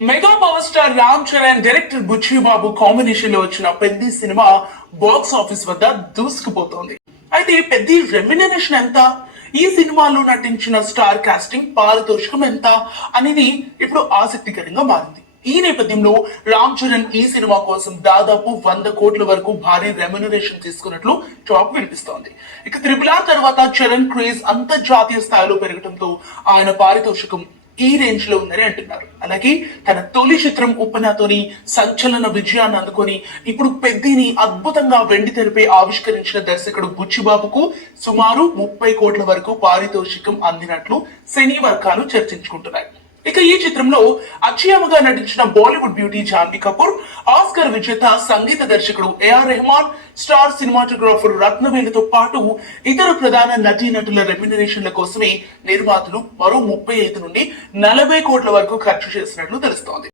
Mega power star Ram Charan director Buchi Babu combination లో వచ్చిన Peddi cinema box office వద్ద దూసుకుపోతోంది. అయితే పెద్ది రెమ్యునరేషన్ ఎంత, ఈ సినిమాలో నటించిన స్టార్ కాస్టింగ్ పారితోషికం ఎంత అనేది ఇప్పుడు ఆసక్తికరంగా మారింది. ఈ నేపథ్యంలో రామ్ చరణ్ ఈ సినిమా కోసం దాదాపు 100 కోట్ల వరకు భారీ రెమ్యునరేషన్ తీసుకున్నట్లు టాక్ వినిపిస్తోంది. ఇక RRR తర్వాత చరణ్ క్రేజ్ అంతర్జాతీయ స్థాయిలో పెరగడంతో ఆయన పారితోషికం ఈ రేంజ్ లో ఉందని అంటున్నారు. అలాగే తన తొలి చిత్రం ఉప్పనాతోని సంచలన విజయాన్ని అందుకొని ఇప్పుడు పెద్దిని అద్భుతంగా వెండి తెరపై ఆవిష్కరించిన దర్శకుడు బుచ్చిబాబుకు సుమారు 30 కోట్ల వరకు పారితోషికం అందినట్లు సినీ వర్గాలు చర్చించుకుంటున్నాయి. ఇక ఈ చిత్రంలో అచ్చయమ్మగా నటించిన బాలీవుడ్ బ్యూటీ జాన్వీ కపూర్, ఆస్కర్ విజేత సంగీత దర్శకుడు ఏఆర్ రెహమాన్, స్టార్ సినిమాటోగ్రాఫర్ రత్నవేలుతో పాటు ఇతర ప్రధాన నటీనటుల రెమ్యునరేషన్ల కోసమే నిర్మాతలు మరో 35 నుండి 40 కోట్ల వరకు ఖర్చు చేసినట్లు తెలుస్తోంది.